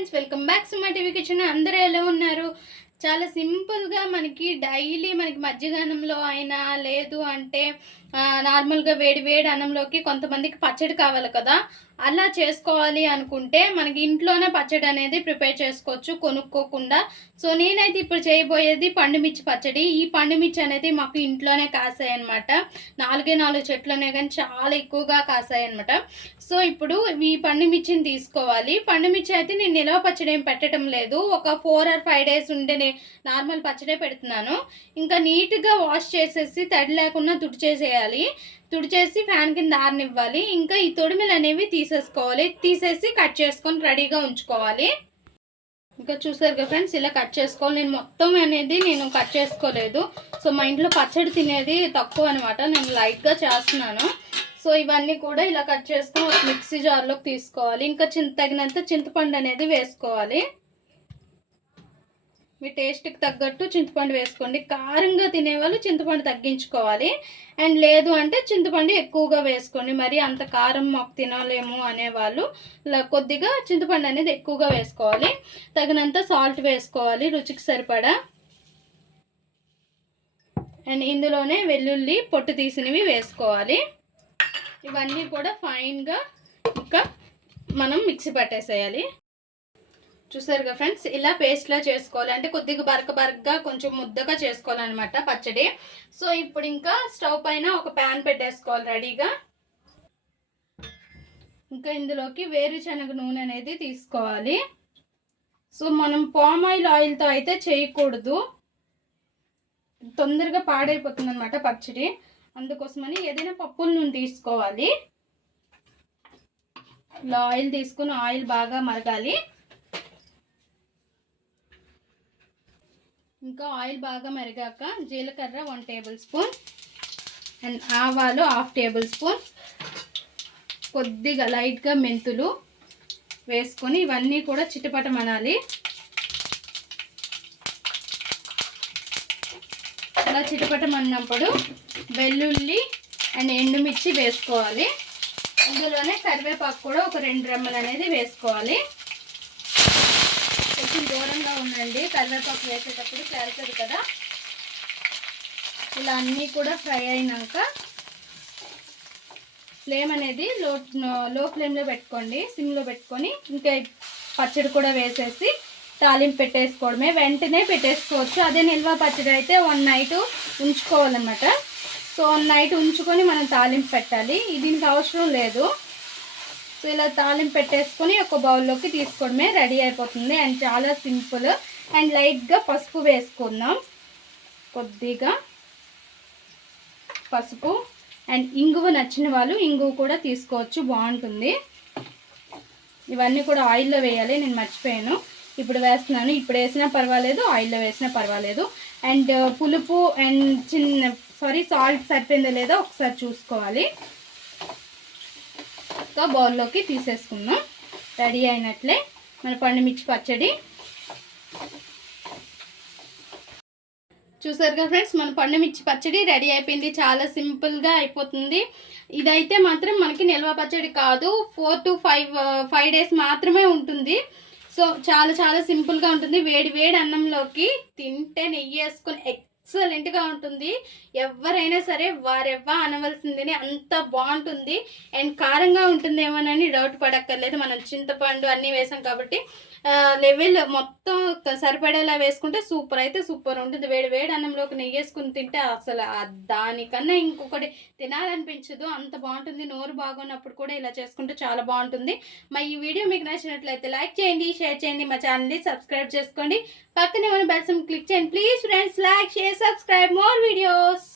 Friends welcome back to TV kitchen. అందరూ ఎలా ఉన్నారు? చాలా సింపుల్గా మనకి డైలీ మనకి మధ్యగానంలో అయినా లేదు అంటే నార్మల్గా వేడి వేడి అన్నంలోకి కొంతమందికి పచ్చడి కావాలి కదా. అలా చేసుకోవాలి అనుకుంటే మనకి ఇంట్లోనే పచ్చడి అనేది ప్రిపేర్ చేసుకోవచ్చు కొనుక్కోకుండా. సో నేనైతే ఇప్పుడు చేయబోయేది పండుమిర్చి పచ్చడి. ఈ పండుమిర్చి అనేది మాకు ఇంట్లోనే కాసాయి అనమాట నాలుగే నాలుగు చెట్లునే కానీ చాలా ఎక్కువగా కాసాయి అనమాట సో ఇప్పుడు ఈ పండుమిర్చిని తీసుకోవాలి. పండుమిర్చి అయితే నేను నిల్వ పచ్చడి ఏం పెట్టడం లేదు. ఒక ఫోర్ ఆర్ ఫైవ్ డేస్ ఉండే నార్మల్ పచ్చడే పెడుతున్నాను. ఇంకా నీట్గా వాష్ చేసేసి తడి లేకుండా తుడిచేసేయాలి. తుడిచేసి ఫ్యాన్ కింద ఆరనివ్వాలి. ఇంకా ఈ తొడిమిలు అనేవి తీసేసుకోవాలి. తీసేసి కట్ చేసుకొని రెడీగా ఉంచుకోవాలి. ఇంకా చూసారు కదా ఫ్రెండ్స్ ఇలా కట్ చేసుకోవాలి. నేను మొత్తం అనేది నేను కట్ చేసుకోలేదు. సో మా ఇంట్లో పచ్చడి తినేది తక్కువ అనమాట నేను లైట్గా చేస్తున్నాను. సో ఇవన్నీ కూడా ఇలా కట్ చేసుకొని మిక్సీ జార్లోకి తీసుకోవాలి. ఇంకా చింత తగినంత చింతపండు అనేది వేసుకోవాలి. మీ టేస్ట్కి తగ్గట్టు చింతపండు వేసుకోండి. కారంగా తినేవాళ్ళు చింతపండు తగ్గించుకోవాలి. అండ్ లేదు అంటే చింతపండు ఎక్కువగా వేసుకోండి. మరి అంత కారం మాకు తినలేము అనేవాళ్ళు కొద్దిగా చింతపండు అనేది ఎక్కువగా వేసుకోవాలి. తగినంత సాల్ట్ వేసుకోవాలి రుచికి సరిపడా. అండ్ ఇందులోనే వెల్లుల్లి పొట్టు తీసినవి వేసుకోవాలి. ఇవన్నీ కూడా ఫైన్గా ఇంకా మనం మిక్సీ పట్టేసేయాలి. చూసారు కదా ఫ్రెండ్స్ ఇలా పేస్ట్లా చేసుకోవాలి. అంటే కొద్దిగా బరక బరకగా కొంచెం ముద్దగా చేసుకోవాలన్నమాట పచ్చడి. సో ఇప్పుడు ఇంకా స్టవ్ పైన ఒక ప్యాన్ పెట్టేసుకోవాలి రెడీగా. ఇంకా ఇందులోకి వేరుశనగ నూనె అనేది తీసుకోవాలి. సో మనం పామ్ ఆయిల్ ఆయిల్తో అయితే చేయకూడదు. తొందరగా పాడైపోతుంది అనమాట పచ్చడి. అందుకోసమని ఏదైనా పప్పుల నూనె తీసుకోవాలి. ఇలా ఆయిల్ తీసుకుని ఆయిల్ బాగా మరగాలి. ఇంకా ఆయిల్ బాగా మరిగాక జీలకర్ర వన్ టేబుల్ స్పూన్ అండ్ ఆవాలు హాఫ్ టేబుల్ స్పూన్. కొద్దిగా లైట్గా మెంతులు వేసుకొని ఇవన్నీ కూడా చిటపటమనాలి. అలా చిటపటమన్నప్పుడు వెల్లుల్లి అండ్ ఎండుమిర్చి వేసుకోవాలి. ఇందులోనే కరివేపాకు కూడా ఒక రెండు రెమ్మలు అనేది వేసుకోవాలి. కొంచెం దూరంగా ఉండండి. కరివేపాకు వేసేటప్పుడు క్లారిటీ కదా. ఇలా అన్నీ కూడా ఫ్రై అయినాక ఫ్లేమ్ అనేది లో లో ఫ్లేమ్లో పెట్టుకోండి. సిమ్లో పెట్టుకొని ఇంకా పచ్చడి కూడా వేసేసి తాలింపు పెట్టేసుకోవడమే. వెంటనే పెట్టేసుకోవచ్చు. అదే నిల్వ పచ్చడి అయితే వన్ నైట్ ఉంచుకోవాలన్నమాట. సో వన్ నైట్ ఉంచుకొని మనం తాలింపు పెట్టాలి. దీనికి అవసరం లేదు. సో ఇలా తాలింపు పెట్టేసుకొని ఒక బౌల్లోకి తీసుకోవడమే రెడీ అయిపోతుంది. అండ్ చాలా సింపుల్ అండ్ లైట్గా పసుపు వేసుకుందాం. కొద్దిగా పసుపు అండ్ ఇంగువ నచ్చిన వాళ్ళు ఇంగువ కూడా తీసుకోవచ్చు. బాగుంటుంది. ఇవన్నీ కూడా ఆయిల్లో వేయాలి. నేను మర్చిపోయాను. ఇప్పుడు వేస్తున్నాను. ఇప్పుడు వేసినా పర్వాలేదు ఆయిల్లో వేసినా పర్వాలేదు. అండ్ పులుపు అండ్ చిన్న సారీ సాల్ట్ సరిపోయిందో లేదో ఒకసారి చూసుకోవాలి. చక్కగా బౌల్లోకి తీసేసుకున్నాం రెడీ అయినట్లే. మన పండుమిర్చి పచ్చడి. చూసారు కదా ఫ్రెండ్స్ మన పండుమిర్చి పచ్చడి రెడీ అయిపోయింది. చాలా సింపుల్గా అయిపోతుంది. ఇదైతే మాత్రం మనకి నిల్వ పచ్చడి కాదు. Four to five five days మాత్రమే ఉంటుంది. సో చాలా చాలా సింపుల్గా ఉంటుంది. వేడి వేడి అన్నంలోకి తింటే నెయ్యి వేసుకొని ఎక్సలెంట్గా ఉంటుంది. ఎవరైనా సరే వారెవ్వా అనవలసిందని అంత బాగుంటుంది. అండ్ కారంగా ఉంటుందేమోనని డౌట్ పడక్కర్లేదు. మనం చింతపండు అన్నీ వేసాం కాబట్టి లెవెల్ మొత్తం సరిపడేలా వేసుకుంటే సూపర్. అయితే సూపర్ ఉంటుంది. వేడి వేడి అన్నంలోకి నెయ్యి వేసుకుని తింటే అసలు దానికన్నా ఇంకొకటి తినాలనిపించదు. అంత బాగుంటుంది. నోరు బాగున్నప్పుడు కూడా ఇలా చేసుకుంటే చాలా బాగుంటుంది. మా ఈ వీడియో మీకు నచ్చినట్లయితే లైక్ చేయండి షేర్ చేయండి. మా ఛానల్ని సబ్స్క్రైబ్ చేసుకోండి. పక్కనే ఉన్న బెల్సం క్లిక్ చేయండి. Please friends like share subscribe more videos